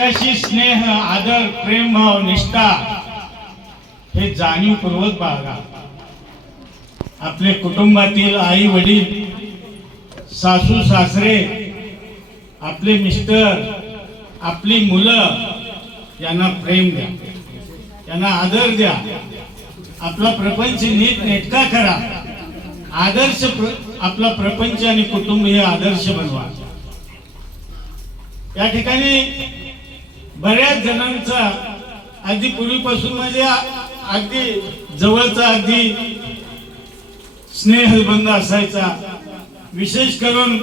एकमेकाशी स्नेह आदर प्रेम भाव निष्ठा हे जाणीवपूर्वक बाळगा. आपले कुटुंबातील आई वडील सासू सासरे आपले मिस्टर आपली मुलं यांना प्रेम द्या. त्यांना आदर द्या. आपला प्रपंच नीट नेटका करा. आदर्श प्र- आपला प्रपंच आणि कुटुंब हे आदर्श बनवा. या ठिकाणी बऱ्याच जणांचा अगदी पूर्वीपासून म्हणजे अगदी जवळचा अगदी स्नेहबंध असायचा. विशेष करून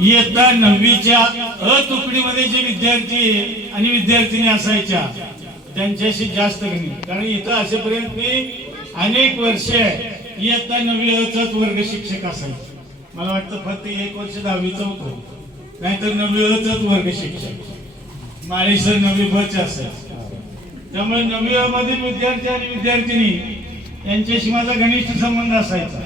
इयत्ता नववीच्या अ तुकडीमध्ये जे विद्यार्थी आणि विद्यार्थिनी असायच्या त्यांच्याशी जास्त गणित कारण इथं असेपर्यंत मी अनेक वर्ष इयत्ता नववी अचाच वर्ग शिक्षक असायचे. मला वाटतं फक्त एक वर्ष दहावीचं होतो. नाहीतर नववी अचाच वर्ग शिक्षक. माळी नवी नववी बच असेल त्यामुळे नववी मधील विद्यार्थी आणि विद्यार्थिनी यांच्याशी माझा घनिष्ठ संबंध असायचा.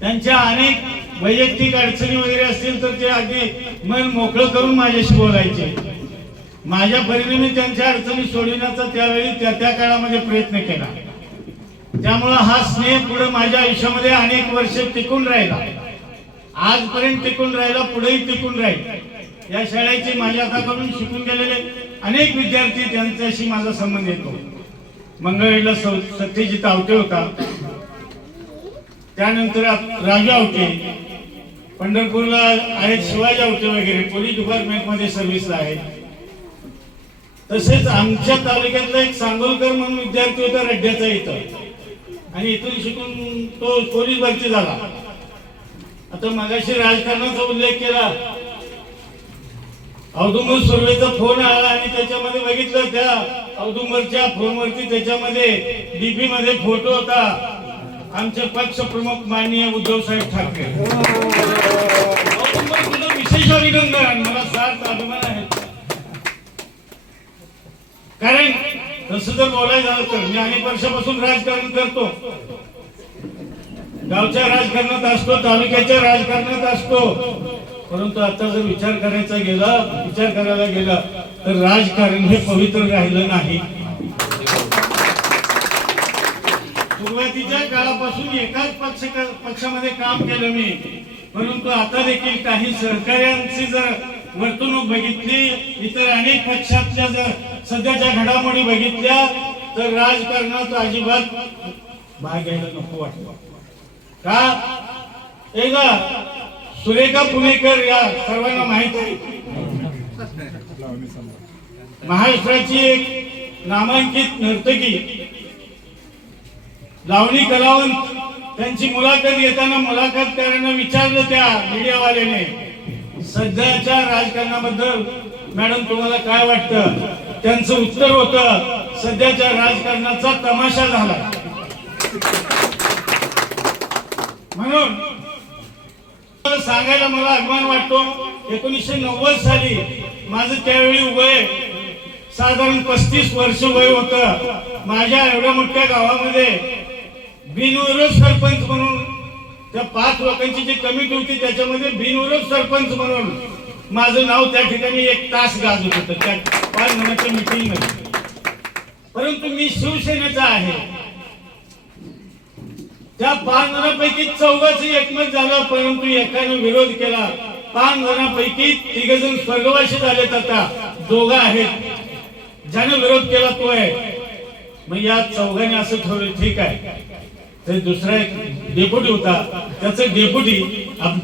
त्यांच्या अनेक वैयक्तिक अडचणी वगैरे असतील तर ते अगदी मन मोकळं करून माझ्याशी बोलायचे. माझ्या परीने त्यांच्या अडचणी सोडविण्याचा त्यावेळी त्या त्या काळामध्ये प्रयत्न केला. त्यामुळं हा स्नेह पुढे माझ्या आयुष्यामध्ये अनेक वर्ष टिकून राहिला. आजपर्यंत टिकून राहिला पुढेही टिकून राहील. या शाळेचे माझ्या हाताकडून शिकून गेलेले अनेक विद्यार्थी त्यांच्याशी माझा संबंध येतो. मंगळवेला सत्यजित आवटे होता. त्यानंतर राजू आवटे. पंढरपूरला आहेत शिवाजी आवटे वगैरे. पोलीस डिपार्टमेंटमध्ये सर्व्हिसला आहेत. तसेच आमच्या तालुक्यातला एक सांगोलकर म्हणून विद्यार्थी होता रड्ड्याचा इथं. आणि इथून शिकून तो पोलीस भरती झाला. आता मगाशी राजकारणाचा उल्लेख केला. औदुंबर सुर्वेचा फोन आला आणि त्याच्यामध्ये बघितलं त्या औदुंबरच्या फोनवरती त्याच्यामध्ये डीपी मध्ये फोटो होता. आमचे पक्ष प्रमुख माननीय उद्धव साहेब ठाकरे. औदुंबर तुझं विशेष अभिनंदन मला सार्थ अभिमान आहे कारण तसं जर बोलायला झालं तर मी अनेक वर्षापासून राजकारण करतो. गावच्या राजकारणात असतो तालुक्याच्या राजकारणात असतो. परंतु आता जर विचार करायचा गेला विचार करायला गेला तर राजकारण हे पवित्र राहिलं नाही. सुरुवातीच्या काळापासून एकाच पक्ष पक्षामध्ये काम केलं मी. परंतु आता देखील काही सहकार्यांची जर वर्तणूक बघितली इतर अनेक पक्षातल्या जर सध्याच्या घडामोडी बघितल्या तर राजकारणात अजिबात भाग घ्यायला नको वाटत. का? एकदा सुरेखा पुणेकर या सर्वांना माहीत आहे. महाराष्ट्राची एक नामांकित नर्तकी लावणी कलावंत त्यांची मुलाखत घेताना मुलाखतकारांना विचारलं त्या मीडियावाल्याने. सध्याच्या राजकारणाबद्दल मॅडम तुम्हाला काय वाटतं? त्यांचं उत्तर होतं सध्याच्या राजकारणाचा तमाशा झाला म्हणून सांगायला मला अभिमान वाटतो एकोणीसशे नव्वद साली माझं त्यावेळी वय साधारण पस्तीस वर्ष वय होत. माझ्या एवढ्या मोठ्या गावामध्ये बिनविरोध सरपंच म्हणून त्या पाच लोकांची जी कमिटी होती त्याच्यामध्ये बिनविरोध सरपंच म्हणून माझं नाव त्या ठिकाणी एक तास गाजत होतं. त्या पाच जणांच्या मिटिंगमध्ये. परंतु मी शिवसेनेचा आहे. त्या पाच जणांपैकी चौघाच एकमत झालं परंतु एकाने विरोध केला. पाच जणांपैकी तिघ जण स्वर्गवासी झालेत आता दोघं आहेत. ज्याने विरोध केला तो आहे. मग या चौघांनी असं ठरवलं ठीक आहे. तर दुसरा एक डेप्युटी होता. त्याचं डेप्युटी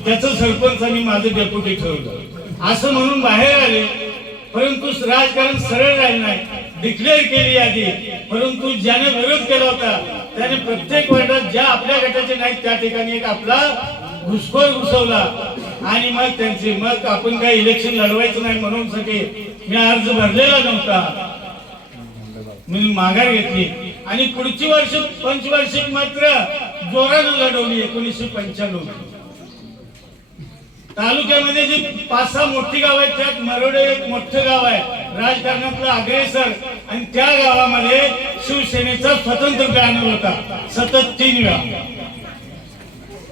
त्याचं सरपंच आणि माझं डेप्युटी ठरवलं. असं म्हणून बाहेर आले. परंतु राजकारण सरळ राहिलं नाही. डिक्लेअर केली यादी. परंतु ज्याने विरोध केला होता त्याने प्रत्येक वर्गात ज्या आपल्या गटाचे नाहीत त्या ठिकाणी एक आपला घुसखोर घुसवला. आणि मग त्यांचे मग आपण काही इलेक्शन लढवायचं नाही म्हणून सगळे. मी अर्ज भरलेला नव्हता. मी माघार घेतली. आणि पुढची वर्ष पंचवार्षिक मात्र जोरानं लढवली एकोणीसशे पंच्याण्णव. तालुक्यामध्ये जी पाच सहा मोठी गाव आहेत त्यात मरोडे एक मोठं गाव आहे. राजकारणातलं अग्रेसर. आणि त्या गावामध्ये शिवसेनेचा स्वतंत्र पॅनल होता. सतत तीन वेळा.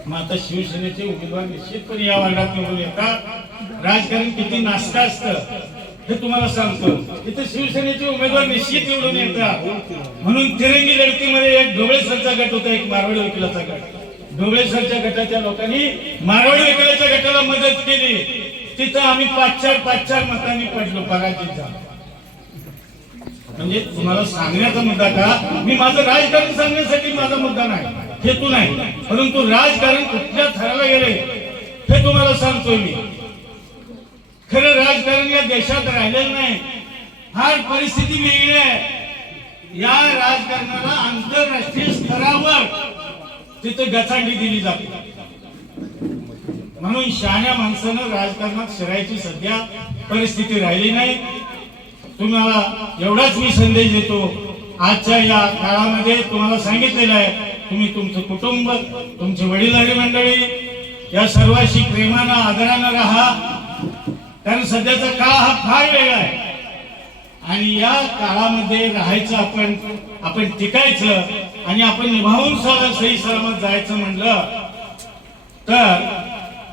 मग आता शिवसेनेचे उमेदवार निश्चितपणे या वर्गात निवडून येतात. राजकारण किती नास्त असतं हे तुम्हाला सांगतो. इथे शिवसेनेचे उमेदवार निश्चित निवडून येतात. म्हणून तिरंगी लढतीमध्ये एक ढोबळेसरचा गट होता एक मारवाडी वकिलाचा गट. ढोबळेसरच्या गटाच्या लोकांनी मारवाडी वकिलाच्या गटाला मदत केली. तिथं आम्ही पाच चार पाच चार मतांनी पडलो पराजित झालो. म्हणजे तुम्हाला सांगण्याचा मुद्दा का? मी माझं राजकारण सांगण्यासाठी माझा मुद्दा नाही. हेतू नाही. परंतु राजकारण कुठल्या थराला गेले हे तुम्हाला सांगतोय मी. खरं राजकारण या देशात राहिलेलं नाही. फार परिस्थिती वेगळी आहे. या राजकारणाला आंतरराष्ट्रीय स्तरावर तिथे गचांडी दिली जाते. म्हणून शहाण्या माणसानं राजकारणात शिरायची सध्या परिस्थिती राहिली नाही. तुम्हाला एवढाच मी संदेश देतो. आजच्या या काळामध्ये तुम्हाला सांगितलेलं आहे तुम्ही तुमचं कुटुंब तुमची वडीलधारी मंडळी या सर्वांशी प्रेमानं आदरानं राहा. कारण सध्याचा काळ हा फार वेगळा आहे. आणि या काळामध्ये राहायचं आपण आपण टिकायचं आणि आपण निभावून सारा सही सलामत जायचं म्हणलं तर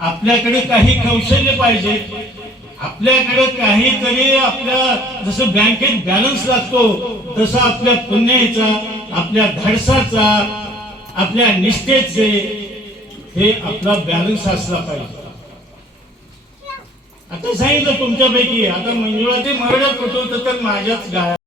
आपल्याकडे काही कौशल्य पाहिजे. आपल्याकडे काहीतरी आपल्या जसं बँकेत बॅलन्स लागतो तसं आपल्या पुण्याचा आपल्या धडसाचा आपल्या निष्ठेचे हे आपला बॅलन्स असला पाहिजे. आता सांगितलं तुमच्यापैकी आता मंजुळा ते मरडत होतो तर माझ्याच गाय